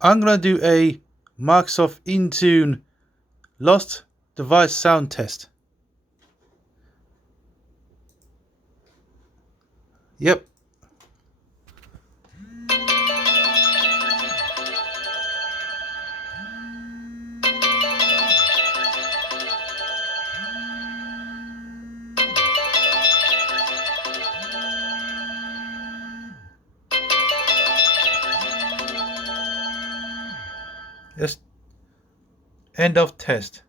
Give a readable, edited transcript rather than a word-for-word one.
I'm going to do a Microsoft Intune lost device sound test. Yep. Yes. End of test.